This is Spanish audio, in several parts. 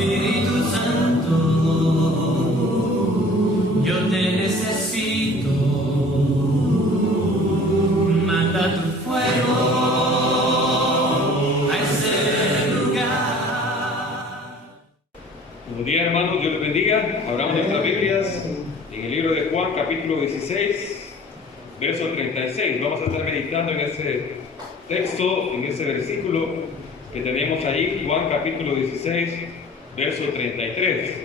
Espíritu Santo, yo te necesito. Manda tu fuego a ese lugar. Buenos días, hermanos, Dios les bendiga. Abramos nuestras Biblias en el libro de Juan, capítulo 16, verso 36. Vamos a estar meditando en ese texto, en ese versículo que tenemos ahí, Juan, capítulo 16, verso 33.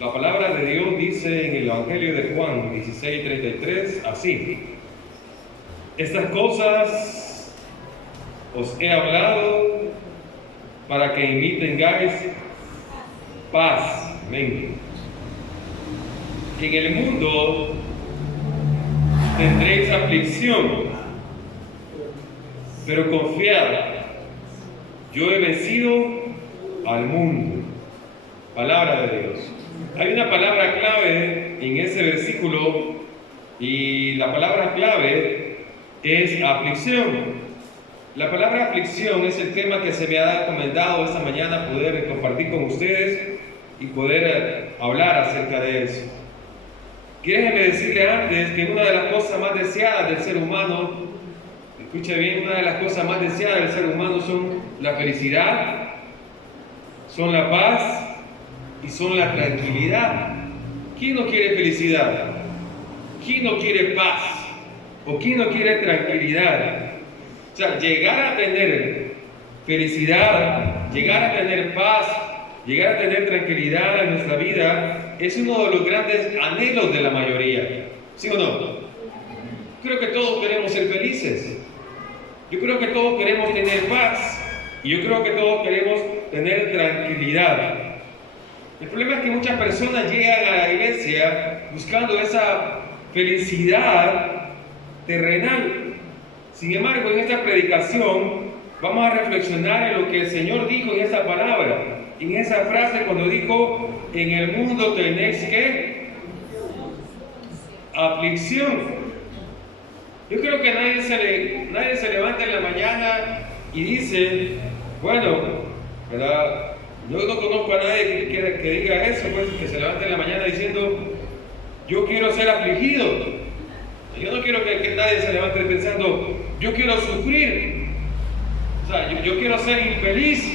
La palabra de Dios dice en el Evangelio de Juan 16, 33, así: estas cosas os he hablado para que en mí tengáis paz. Amén. En el mundo tendréis aflicción, pero confiad, yo he vencido al mundo. Palabra de Dios. Hay una palabra clave en ese versículo, y la palabra clave es aflicción. La palabra aflicción es el tema que se me ha encomendado esta mañana poder compartir con ustedes y poder hablar acerca de eso. Déjenme decirle antes que una de las cosas más deseadas del ser humano, escuche bien, una de las cosas más deseadas del ser humano son la felicidad, son la paz y son la tranquilidad. ¿Quién no quiere felicidad? ¿Quién no quiere paz? ¿O quién no quiere tranquilidad? O sea, llegar a tener felicidad, llegar a tener paz, llegar a tener tranquilidad en nuestra vida es uno de los grandes anhelos de la mayoría. ¿Sí o no? Creo que todos queremos ser felices. Yo creo que todos queremos tener paz. Y yo creo que todos queremos tener tranquilidad. El problema es que muchas personas llegan a la iglesia buscando esa felicidad terrenal. Sin embargo, en esta predicación vamos a reflexionar en lo que el Señor dijo en esa palabra, en esa frase cuando dijo: en el mundo tenéis ¿qué? Aflicción. Yo creo que nadie se levanta en la mañana y dice, bueno, ¿verdad? Yo no conozco a nadie que diga eso, pues, que se levante en la mañana diciendo, yo quiero ser afligido. Yo no quiero que nadie se levante pensando, yo quiero sufrir. O sea, yo quiero ser infeliz.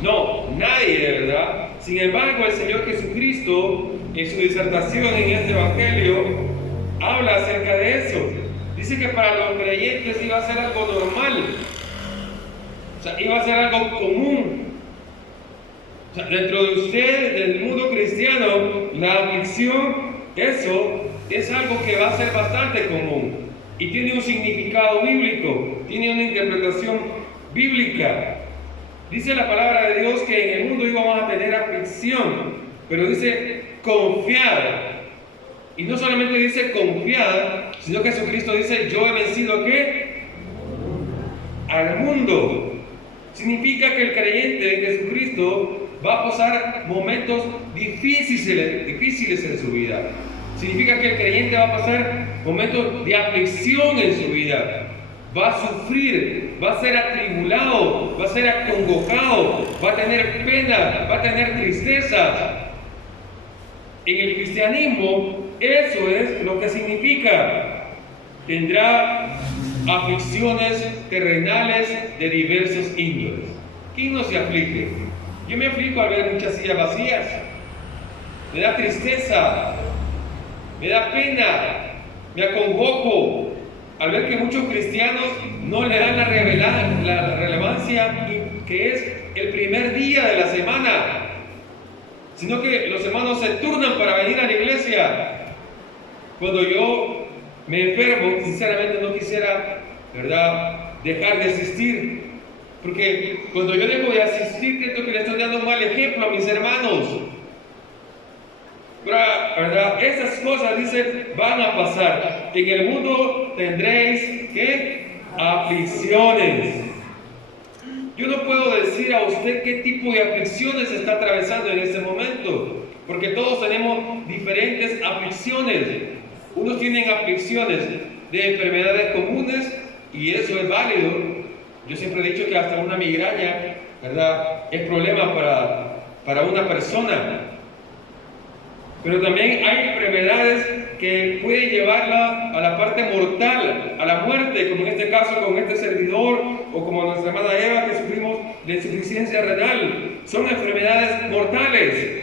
No, nadie, ¿verdad? Sin embargo, el Señor Jesucristo, en su disertación en este Evangelio, habla acerca de eso. Dice que para los creyentes iba a ser algo normal. O sea, iba a ser algo común. O sea, dentro de usted, del mundo cristiano, la aflicción, eso es algo que va a ser bastante común. Y tiene un significado bíblico, tiene una interpretación bíblica. Dice la palabra de Dios que en el mundo íbamos a tener aflicción, pero dice confiad. Y no solamente dice confiad, sino que Jesucristo dice, yo he vencido ¿qué? Al mundo. Significa que el creyente en Jesucristo va a pasar momentos difíciles en su vida. Significa que el creyente va a pasar momentos de aflicción en su vida. Va a sufrir, va a ser atribulado, va a ser acongojado, va a tener pena, va a tener tristeza. En el cristianismo, eso es lo que significa. Tendrá aflicciones terrenales de diversos índoles. ¿Quién no se aflige? Yo me aflijo al ver muchas sillas vacías. Me da tristeza, me da pena, me acongojo al ver que muchos cristianos no le dan la relevancia que es el primer día de la semana, sino que los hermanos se turnan para venir a la iglesia. Cuando yo me enfermo, sinceramente no quisiera, ¿verdad?, dejar de asistir, porque cuando yo dejo de asistir, creo que le estoy dando un mal ejemplo a mis hermanos. ¿Verdad? Esas cosas, dicen, van a pasar. En el mundo tendréis ¿qué? Aflicciones. Yo no puedo decir a usted qué tipo de aflicciones está atravesando en este momento, porque todos tenemos diferentes aflicciones. Unos tienen aflicciones de enfermedades comunes y eso es válido. Yo siempre he dicho que hasta una migraña ¿verdad? Es problema para una persona. Pero también hay enfermedades que pueden llevarla a la parte mortal, a la muerte, como en este caso con este servidor, o como nuestra hermana Eva, que sufrimos de insuficiencia renal. Son enfermedades mortales.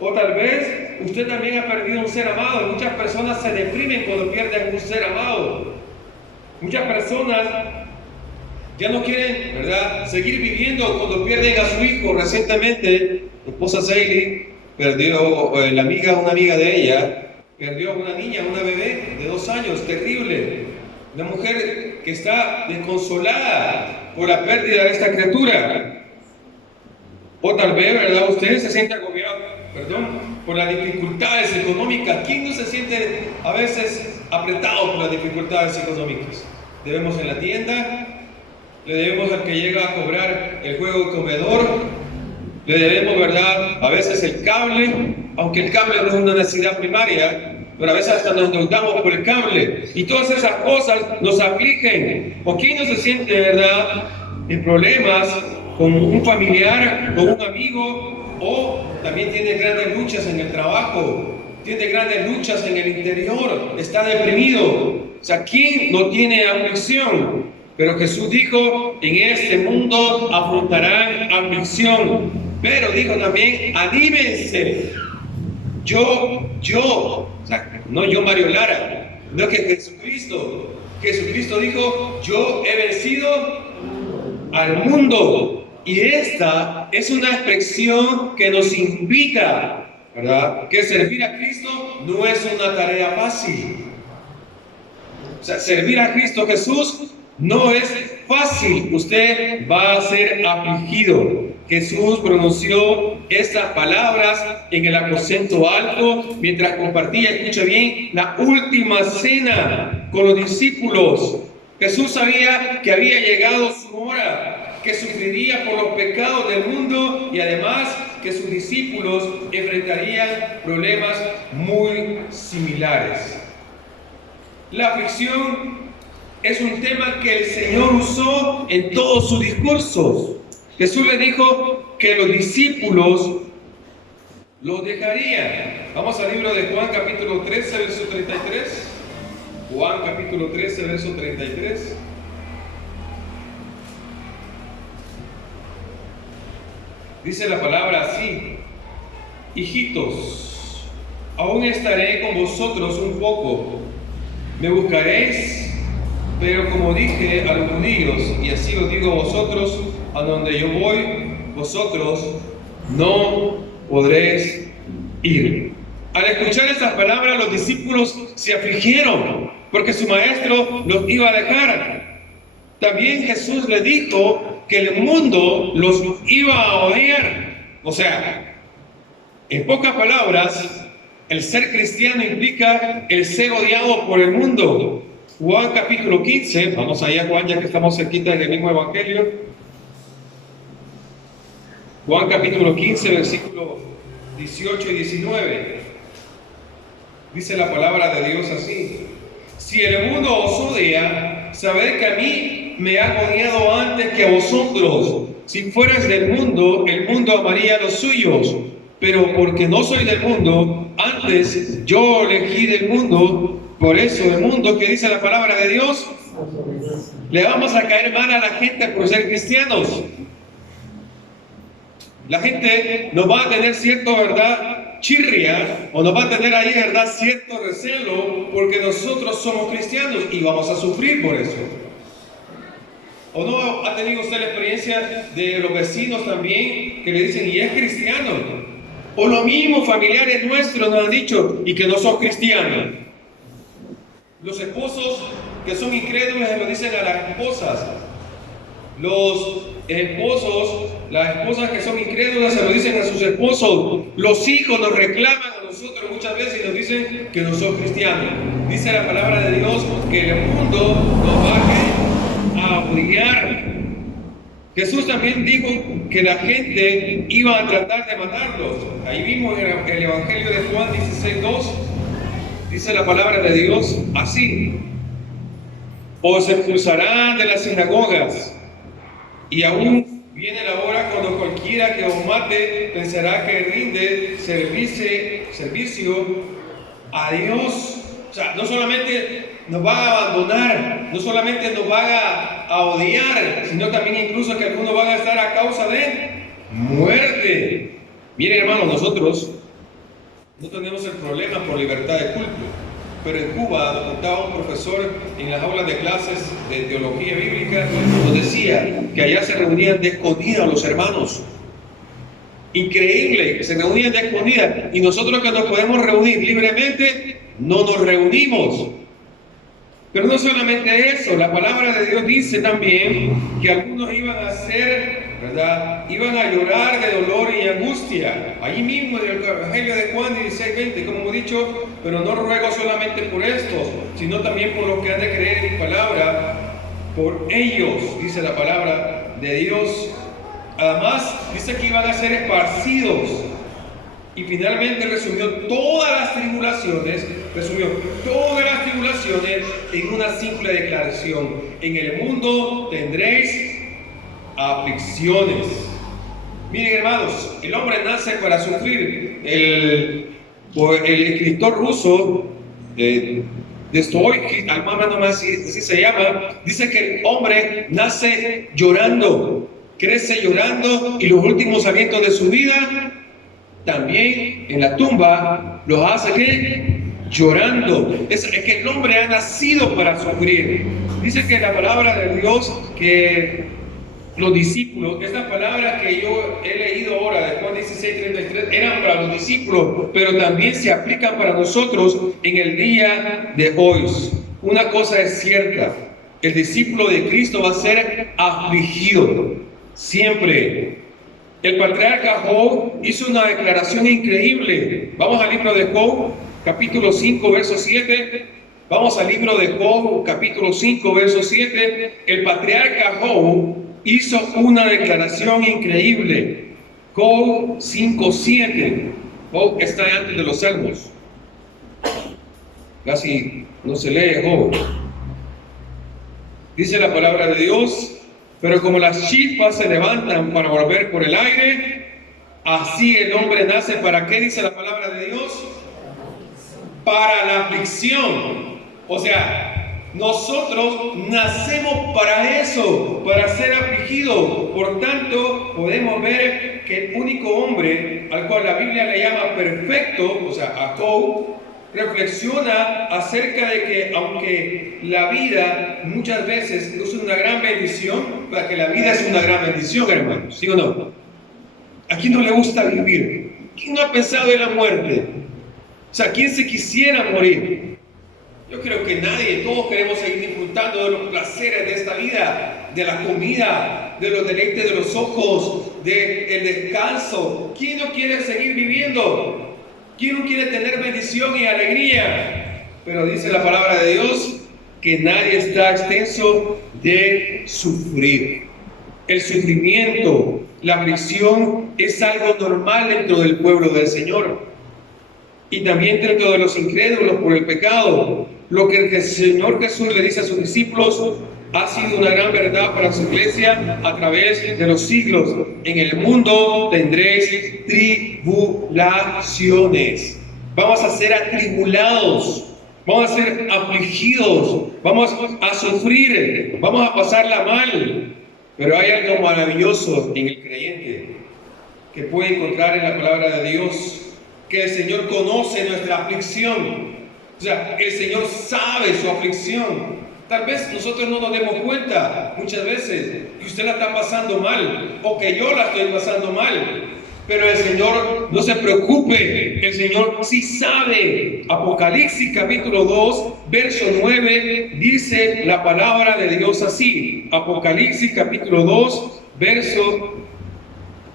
O tal vez usted también ha perdido un ser amado. Muchas personas se deprimen cuando pierden un ser amado. Muchas personas ya no quieren, ¿verdad?, seguir viviendo cuando pierden a su hijo. Recientemente, mi esposa Seili perdió, una amiga de ella, perdió a una niña, una bebé de 2 años, terrible. Una mujer que está desconsolada por la pérdida de esta criatura. O tal vez, ¿verdad?, usted se siente agobiado, por las dificultades económicas. ¿Quién no se siente a veces apretado por las dificultades económicas? Debemos en la tienda, le debemos al que llega a cobrar el juego de comedor, le debemos, ¿verdad?, a veces el cable, aunque el cable no es una necesidad primaria, pero a veces hasta nos endeudamos por el cable, y todas esas cosas nos afligen. ¿O quién no se siente, ¿verdad?, en problemas con un familiar, con un amigo, o también tiene grandes luchas en el trabajo, tiene grandes luchas en el interior, está deprimido? O sea, ¿quién no tiene aflicción? Pero Jesús dijo, en este mundo afrontarán aflicción, pero dijo también, anímense. Yo, o sea, no yo Mario Lara, no que Jesucristo dijo, yo he vencido al mundo. Y esta es una expresión que nos invita, ¿verdad?, que servir a Cristo no es una tarea fácil. O sea, servir a Cristo Jesús no es fácil. Usted va a ser afligido. Jesús pronunció estas palabras en el aposento alto mientras compartía, escucha bien, la última cena con los discípulos. Jesús sabía que había llegado su hora, que sufriría por los pecados del mundo y además que sus discípulos enfrentarían problemas muy similares. La aflicción es un tema que el Señor usó en todos sus discursos. Jesús le dijo que los discípulos los dejarían. Vamos al libro de Juan capítulo 13, verso 33. Juan capítulo 13, verso 33. Dice la palabra así: hijitos, aún estaré con vosotros un poco. Me buscaréis, pero como dije a los judíos, y así os digo a vosotros, a donde yo voy, vosotros no podréis ir. Al escuchar estas palabras, los discípulos se afligieron, porque su maestro los iba a dejar. También Jesús les dijo que el mundo los iba a odiar. O sea, en pocas palabras, el ser cristiano implica el ser odiado por el mundo. Juan capítulo 15, vamos allá a Juan, ya que estamos cerquita del mismo evangelio. Juan capítulo 15, versículos 18 y 19. Dice la palabra de Dios así: si el mundo os odia, sabed que a mí me ha odiado antes que a vosotros. Si fueras del mundo, el mundo amaría a los suyos. Pero porque no soy del mundo, antes yo elegí del mundo. Por eso el mundo, que dice la palabra de Dios, le vamos a caer mal a la gente por ser cristianos. La gente nos va a tener cierto, ¿verdad?, chirria, o nos va a tener ahí, ¿verdad?, cierto recelo porque nosotros somos cristianos, y vamos a sufrir por eso. ¿O no ha tenido usted la experiencia de los vecinos también que le dicen, y es cristiano? O los mismos familiares nuestros nos han dicho, y que no sos cristiano. Los esposos que son incrédulos se lo dicen a las esposas. Los esposos, las esposas que son incrédulas se lo dicen a sus esposos. Los hijos nos reclaman a nosotros muchas veces y nos dicen que no son cristianos. Dice la palabra de Dios que el mundo nos va a odiar. Jesús también dijo que la gente iba a tratar de matarlos. Ahí mismo en el Evangelio de Juan 16:2 dice la palabra de Dios así: os expulsarán de las sinagogas, y aún Viene la hora cuando cualquiera que os mate pensará que rinde servicio a Dios. O sea, no solamente nos va a abandonar, no solamente nos va a odiar, sino también incluso que algunos van a estar a causa de muerte. Miren, hermanos, nosotros no tenemos el problema por libertad de culto, pero en Cuba contaba un profesor en las aulas de clases de teología bíblica, nos decía que allá se reunían de escondidas los hermanos. Increíble, que se reunían de escondidas, y nosotros que nos podemos reunir libremente, no nos reunimos. Pero no solamente eso, la palabra de Dios dice también que algunos iban a ser, ¿verdad? Iban a llorar de dolor y angustia. Allí mismo en el Evangelio de Juan 16:20, como hemos dicho, pero no ruego solamente por estos, sino también por los que han de creer en mi palabra, por ellos, dice la palabra de Dios. Además, dice que iban a ser esparcidos. Y finalmente resumió todas las tribulaciones en una simple declaración: en el mundo tendréis aflicciones. Miren, hermanos, el hombre nace para sufrir. El escritor ruso Dostoyevsky, así se llama, dice que el hombre nace llorando, crece llorando, y los últimos alientos de su vida también en la tumba los hace ¿qué? Llorando. Es que el hombre ha nacido para sufrir. Dice que la palabra de Dios, que los discípulos, estas palabras que yo he leído ahora de Juan 16:33 eran para los discípulos, pero también se aplican para nosotros en el día de hoy. Una cosa es cierta: el discípulo de Cristo va a ser afligido siempre. El patriarca Job hizo una declaración increíble. Vamos al libro de Job, capítulo 5, verso 7. Vamos al libro de Job, capítulo 5, verso 7. El patriarca Job hizo una declaración increíble. Job 5, 7. Job está antes de los salmos. Casi no se lee Job. Dice la palabra de Dios: pero como las chispas se levantan para volver por el aire, así el hombre nace. ¿Para qué dice la palabra de Dios? Para la aflicción. O sea, nosotros nacemos para eso, para ser afligidos. Por tanto, podemos ver que el único hombre al cual la Biblia le llama perfecto, o sea, a Job, reflexiona acerca de que aunque la vida muchas veces es una gran bendición, para que la vida es una gran bendición, hermanos, ¿sí o no? ¿A quién no le gusta vivir? ¿Quién no ha pensado en la muerte? O sea, ¿quién se quisiera morir? Yo creo que nadie. Todos queremos seguir disfrutando de los placeres de esta vida, de la comida, de los deleites de los ojos, del descanso. ¿Quién no quiere seguir viviendo? ¿Quién no quiere tener bendición y alegría? Pero dice la palabra de Dios que nadie está exento de sufrir. El sufrimiento, la aflicción es algo normal dentro del pueblo del Señor. Y también dentro de los incrédulos por el pecado. Lo que el Señor Jesús le dice a sus discípulos ha sido una gran verdad para su iglesia a través de los siglos. En el mundo tendréis tribulaciones. Vamos a ser atribulados, vamos a ser afligidos, vamos a sufrir, vamos a pasarla mal. Pero hay algo maravilloso en el creyente que puede encontrar en la palabra de Dios: que el Señor conoce nuestra aflicción. O sea, el Señor sabe su aflicción. Tal vez nosotros no nos demos cuenta muchas veces que usted la está pasando mal o que yo la estoy pasando mal. Pero el Señor no se preocupe, el Señor sí sabe. Apocalipsis capítulo 2, verso 9, dice la palabra de Dios así. Apocalipsis capítulo 2, verso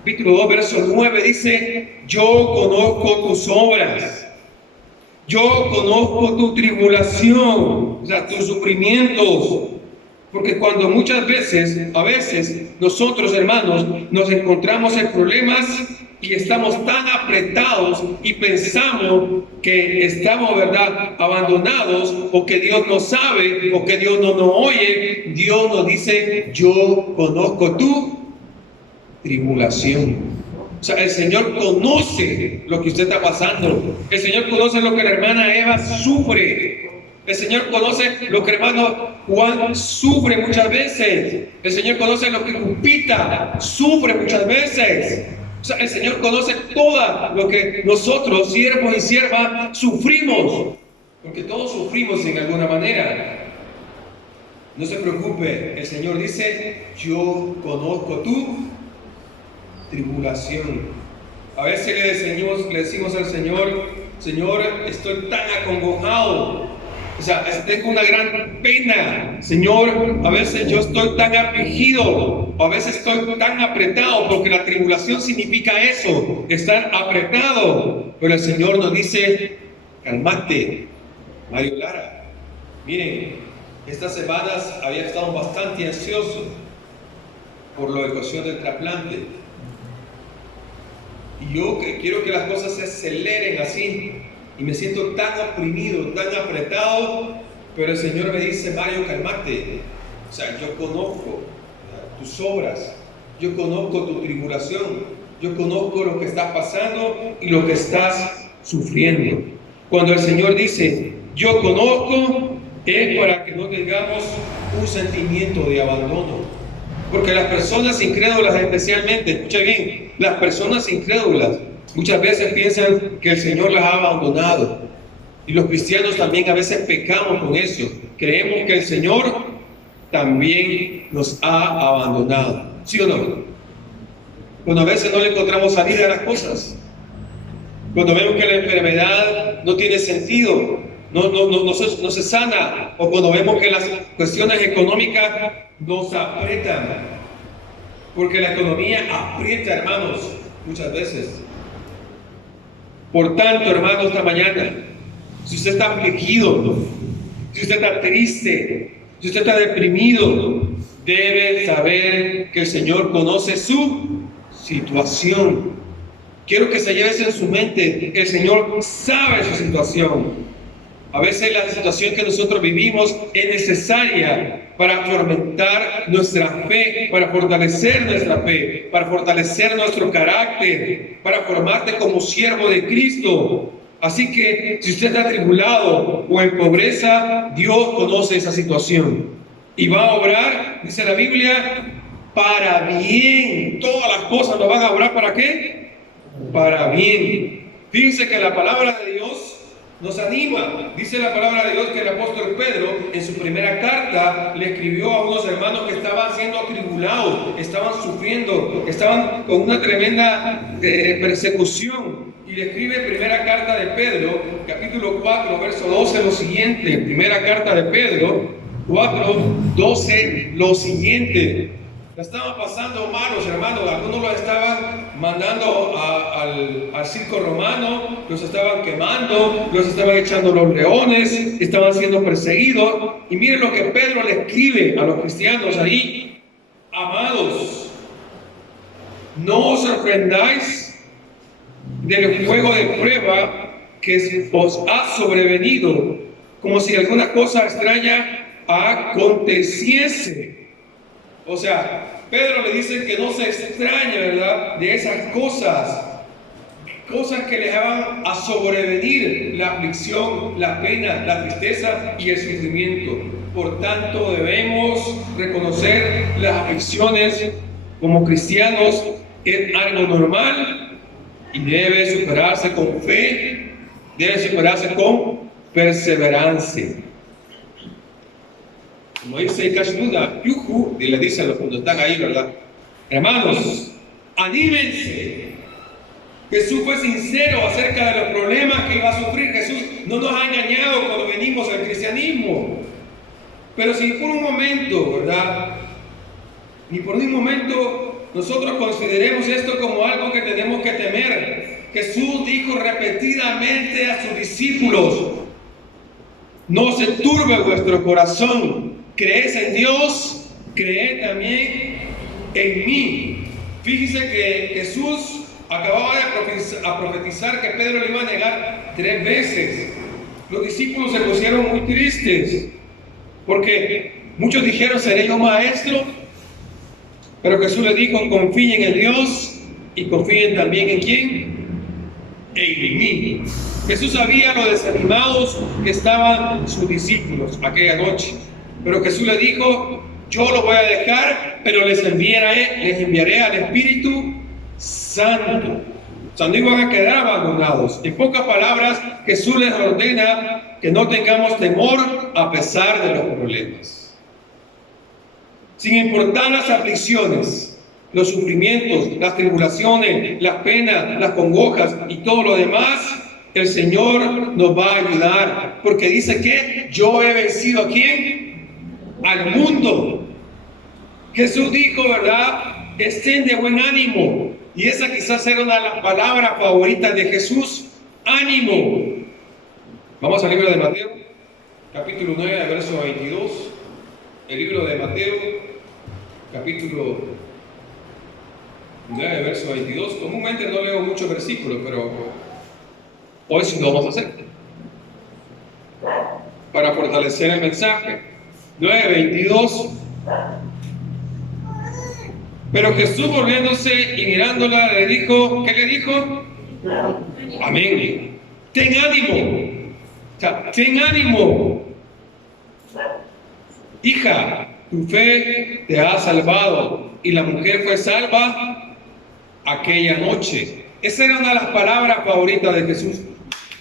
9 dice: yo conozco tus obras. Yo conozco tu tribulación, o sea, tus sufrimientos. Porque cuando a veces nosotros, hermanos, nos encontramos en problemas y estamos tan apretados y pensamos que estamos, ¿verdad?, abandonados, o que Dios no sabe, o que Dios no nos oye. Dios nos dice: yo conozco tu tribulación. O sea, el Señor conoce lo que usted está pasando. El Señor conoce lo que la hermana Eva sufre. El Señor conoce lo que el hermano Juan sufre muchas veces. El Señor conoce lo que Lupita sufre muchas veces. O sea, el Señor conoce todo lo que nosotros, siervos y siervas, sufrimos. Porque todos sufrimos en alguna manera. No se preocupe, el Señor dice, yo conozco tu tribulación. A veces le decimos al Señor, Señor, estoy tan acongojado. O sea, tengo una gran pena, Señor, a veces yo estoy tan afligido, a veces estoy tan apretado, porque la tribulación significa eso, estar apretado. Pero el Señor nos dice, cálmate, Mario Lara. Miren, estas semanas había estado bastante ansioso por la ecuación del trasplante. Y yo quiero que las cosas se aceleren así. Y me siento tan oprimido, tan apretado, pero el Señor me dice, Mario, cálmate. O sea, yo conozco tus obras, yo conozco tu tribulación, yo conozco lo que estás pasando y lo que estás sufriendo. Cuando el Señor dice, yo conozco, es para que no tengamos un sentimiento de abandono. Porque las personas incrédulas especialmente, escucha bien, las personas incrédulas muchas veces piensan que el Señor las ha abandonado. Y los cristianos también a veces pecamos con eso. Creemos que el Señor también nos ha abandonado. ¿Sí o no? Cuando a veces no le encontramos salida a las cosas. Cuando vemos que la enfermedad no tiene sentido, no se sana. O cuando vemos que las cuestiones económicas nos aprietan. Porque la economía aprieta, hermanos, muchas veces. Por tanto, hermanos, esta mañana, si usted está afligido, si usted está triste, si usted está deprimido, debe saber que el Señor conoce su situación. Quiero que se lleve eso en su mente. El Señor sabe su situación. A veces la situación que nosotros vivimos es necesaria para fomentar nuestra fe, para fortalecer nuestra fe, para fortalecer nuestro carácter, para formarte como siervo de Cristo. Así que si usted está atribulado o en pobreza, Dios conoce esa situación y va a obrar, dice la Biblia, para bien. Todas las cosas lo van a obrar, ¿para qué? Para bien. Fíjense que la palabra de Dios nos anima. Dice la palabra de Dios que el apóstol Pedro en su primera carta le escribió a unos hermanos que estaban siendo atribulados, estaban sufriendo, estaban con una tremenda persecución. Y le escribe en primera carta de Pedro, capítulo 4, verso 12, lo siguiente. Primera carta de Pedro 4, 12, lo siguiente. La estaban pasando malos, hermanos. Algunos los estaban mandando al circo romano, los estaban quemando, los estaban echando los leones, estaban siendo perseguidos. Y miren lo que Pedro le escribe a los cristianos ahí: amados, no os sorprendáis del fuego de prueba que os ha sobrevenido, como si alguna cosa extraña aconteciese. O sea, Pedro le dice que no se extraña, ¿verdad?, de esas cosas que les van a sobrevenir: la aflicción, la pena, la tristeza y el sufrimiento. Por tanto, debemos reconocer las aflicciones como cristianos, es algo normal y debe superarse con fe, debe superarse con perseverancia. Como dice Kashmuda, Yuhu, y le dicen los cuando están ahí, ¿verdad? Hermanos, anímense. Jesús fue sincero acerca de los problemas que iba a sufrir. Jesús no nos ha engañado cuando venimos al cristianismo. Pero si por un momento, ¿verdad?, ni por un momento nosotros consideremos esto como algo que tenemos que temer. Jesús dijo repetidamente a sus discípulos: no se turbe vuestro corazón. ¿Creéis en Dios? Creed también en mí. Fíjense que Jesús acababa de profetizar que Pedro le iba a negar 3 veces. Los discípulos se pusieron muy tristes porque muchos dijeron: ¿seré yo maestro? Pero Jesús le dijo, confíen en Dios y confíen también en ¿quién? En mí. Jesús sabía lo desanimados que estaban sus discípulos aquella noche. Pero Jesús le dijo, yo los voy a dejar, pero les enviaré al Espíritu Santo. O sea, no iban a quedar abandonados. En pocas palabras, Jesús les ordena que no tengamos temor a pesar de los problemas. Sin importar las aflicciones, los sufrimientos, las tribulaciones, las penas, las congojas y todo lo demás, el Señor nos va a ayudar. Porque dice que yo he vencido ¿a quién? Al mundo. Jesús dijo, ¿verdad? Estén de buen ánimo. Y esa quizás era una de las palabras favoritas de Jesús. ¡Ánimo! Vamos al libro de Mateo, capítulo 9, verso 22. El libro de Mateo, capítulo 9, verso 22. Comúnmente no leo muchos versículos, pero hoy sí lo vamos a hacer. Para fortalecer el mensaje. 9, 22. Pero Jesús volviéndose y mirándola le dijo, ¿qué le dijo? Amén. Ten ánimo. O sea, ten ánimo. Hija, tu fe te ha salvado. Y la mujer fue salva aquella noche. Esa era una de las palabras favoritas de Jesús.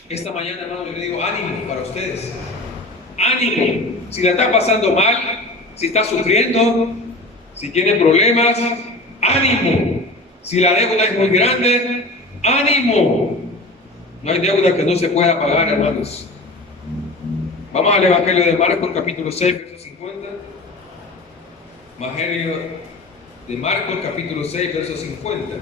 Esta mañana, hermano, yo le digo ánimo para ustedes. Ánimo. Si la está pasando mal, si está sufriendo, si tiene problemas, ánimo. Si la deuda es muy grande, ánimo. No hay deuda que no se pueda pagar, hermanos. Vamos al Evangelio de Marcos, capítulo 6, verso 50. Evangelio de Marcos, capítulo 6, verso 50.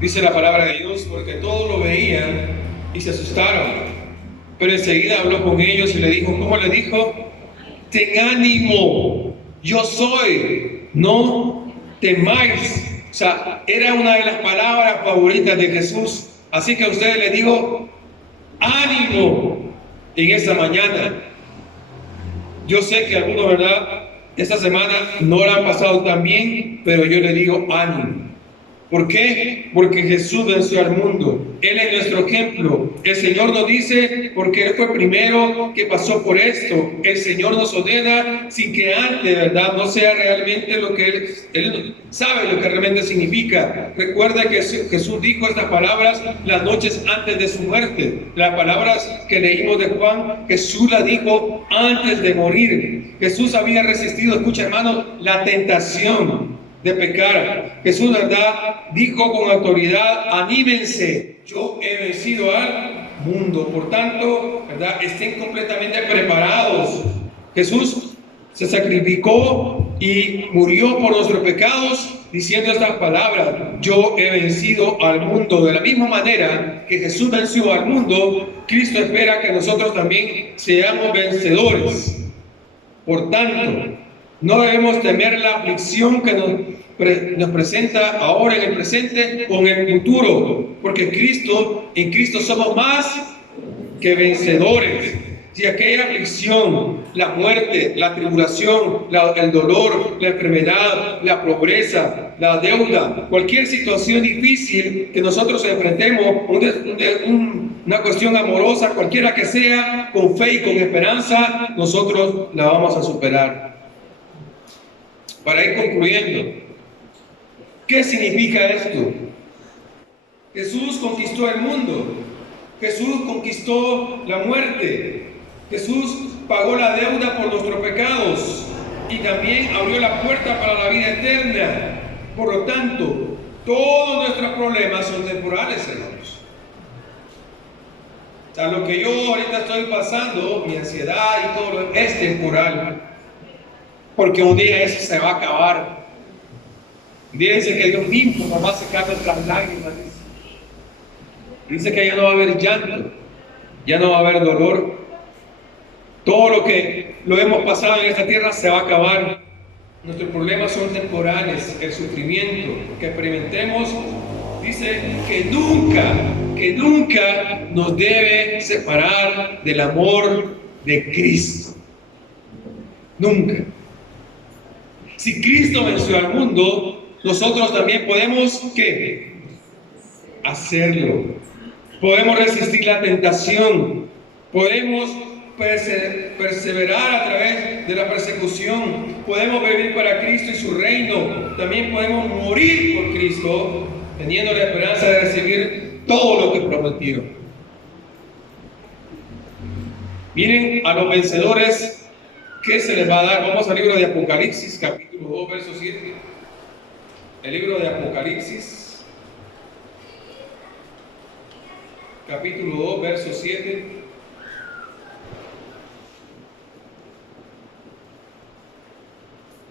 Dice la palabra de Dios, porque todos lo veían y se asustaron. Pero enseguida habló con ellos y le dijo, ¿cómo le dijo? Ten ánimo, yo soy, no temáis. O sea, era una de las palabras favoritas de Jesús. Así que a ustedes les digo, ánimo en esta mañana. Yo sé que algunos, ¿verdad? Esta semana no la han pasado tan bien, pero yo les digo ánimo. ¿Por qué? Porque Jesús venció al mundo. Él es nuestro ejemplo. El Señor nos dice, porque Él fue primero que pasó por esto. El Señor nos ordena sin que antes, ¿verdad?, no sea realmente lo que Él sabe lo que realmente significa. Recuerda que Jesús dijo estas palabras las noches antes de su muerte. Las palabras que leímos de Juan, Jesús las dijo antes de morir. Jesús había resistido, escucha hermano, la tentación de pecar. Jesús, ¿verdad?, dijo con autoridad, anímense, yo he vencido al mundo. Por tanto, ¿verdad?, estén completamente preparados. Jesús se sacrificó y murió por nuestros pecados diciendo estas palabras, yo he vencido al mundo. De la misma manera que Jesús venció al mundo, Cristo espera que nosotros también seamos vencedores. Por tanto, no debemos temer la aflicción que nos presenta ahora en el presente o en el futuro, porque en Cristo somos más que vencedores. Si aquella aflicción, la muerte, la tribulación, el dolor, la enfermedad, la pobreza, la deuda, cualquier situación difícil que nosotros enfrentemos, una cuestión amorosa, cualquiera que sea, con fe y con esperanza, nosotros la vamos a superar. Para ir concluyendo, ¿qué significa esto? Jesús conquistó el mundo, Jesús conquistó la muerte, Jesús pagó la deuda por nuestros pecados y también abrió la puerta para la vida eterna. Por lo tanto, todos nuestros problemas son temporales, hermanos. O sea, lo que yo ahorita estoy pasando, mi ansiedad y todo lo es temporal. Porque un día eso se va a acabar. Un día dice que Dios mismo nos va a secar nuestras lágrimas. Dice que ya no va a haber llanto, ya no va a haber dolor. Todo lo que lo hemos pasado en esta tierra se va a acabar. Nuestros problemas son temporales. El sufrimiento que experimentemos dice que nunca nos debe separar del amor de Cristo. Nunca. Si Cristo venció al mundo, nosotros también podemos, ¿qué? Hacerlo. Podemos resistir la tentación. Podemos perseverar a través de la persecución. Podemos vivir para Cristo y su reino. También podemos morir por Cristo, teniendo la esperanza de recibir todo lo que prometió. Miren a los vencedores, ¿qué se les va a dar? Vamos al libro de Apocalipsis, capítulo 2, verso 7. El libro de Apocalipsis, capítulo 2, verso 7.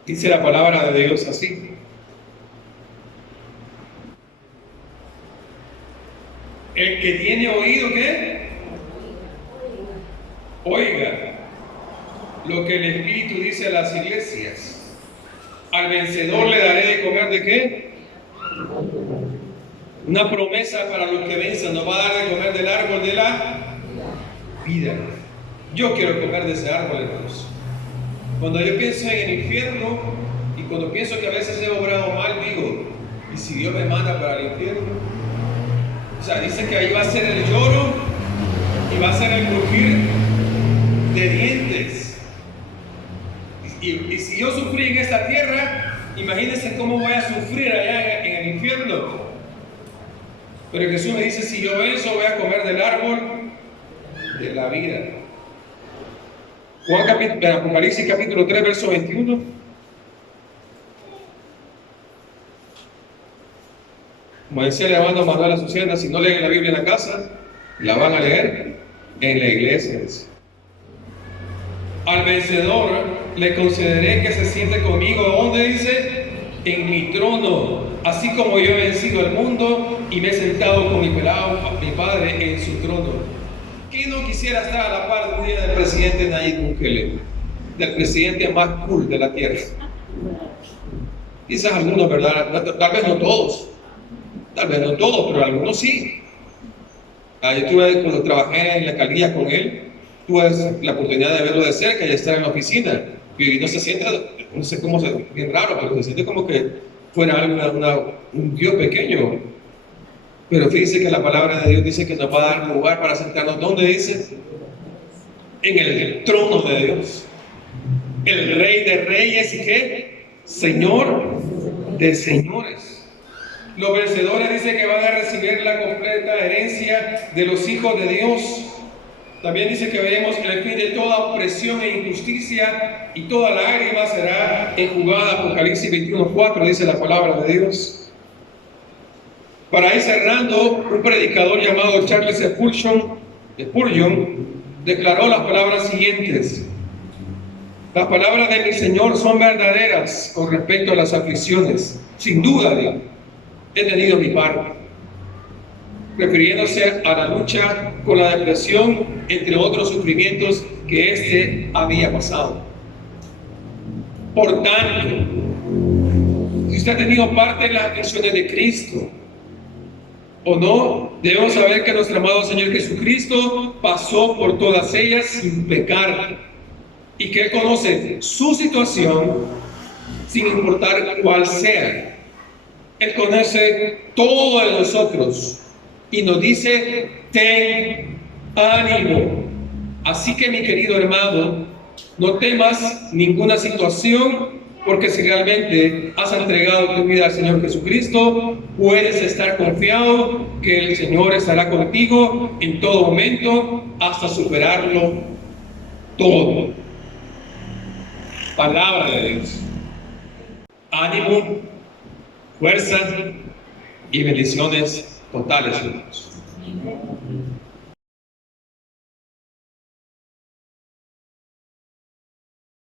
Dice la palabra de Dios así: el que tiene oído, ¿qué? Oiga lo que el Espíritu dice a las iglesias. Al vencedor le daré de comer, ¿de qué? Una promesa para los que venzan. Nos va a dar de comer del árbol de la vida. Yo quiero comer de ese árbol, hermanos. Cuando yo pienso en el infierno y cuando pienso que a veces he obrado mal, digo, ¿y si Dios me manda para el infierno? O sea, dice que ahí va a ser el lloro y va a ser el crujir de dientes. Y si yo sufrí en esta tierra, imagínense cómo voy a sufrir allá en el infierno. Pero Jesús me dice, si yo venzo, voy a comer del árbol de la vida. Apocalipsis capítulo 3, verso 21. Como decía Leandro Manuel Azucena, si no leen la Biblia en la casa, la van a leer en la iglesia. Al vencedor le concederé que se siente conmigo. ¿Dónde dice? En mi trono, así como yo he vencido al mundo y me he sentado con mi Padre en su trono. ¿Quién no quisiera estar a la par de un día del presidente Nayib Bukele, del presidente más cool de la tierra? Quizás algunos, ¿verdad? Tal vez no todos, pero algunos sí. Yo cuando trabajé en la alcaldía con él, tuve la oportunidad de verlo de cerca y estar en la oficina. Y no se siente, no sé cómo, bien raro, pero se siente como que fuera un Dios pequeño. Pero fíjense que la palabra de Dios dice que nos va a dar lugar para sentarnos. ¿Dónde dice? En el trono de Dios. El Rey de Reyes y ¿qué? Señor de señores. Los vencedores dicen que van a recibir la completa herencia de los hijos de Dios. También dice que veremos el fin de toda opresión e injusticia y toda lágrima será enjugada. Apocalipsis 21:4 dice la palabra de Dios. Para ir cerrando, un predicador llamado Charles Spurgeon declaró las palabras siguientes: las palabras de mi Señor son verdaderas con respecto a las aflicciones. Sin duda, he tenido mi parte, refiriéndose a la lucha con la depresión, entre otros sufrimientos que éste había pasado. Por tanto, si usted ha tenido parte en las aflicciones de Cristo o no, debemos saber que nuestro amado Señor Jesucristo pasó por todas ellas sin pecar y que Él conoce su situación sin importar cuál sea. Él conoce todo de nosotros y nos dice: ten ánimo. Así que, mi querido hermano, no temas ninguna situación, porque si realmente has entregado tu vida al Señor Jesucristo, puedes estar confiado que el Señor estará contigo en todo momento hasta superarlo todo. Palabra de Dios. Ánimo, fuerza y bendiciones totales, hermanos.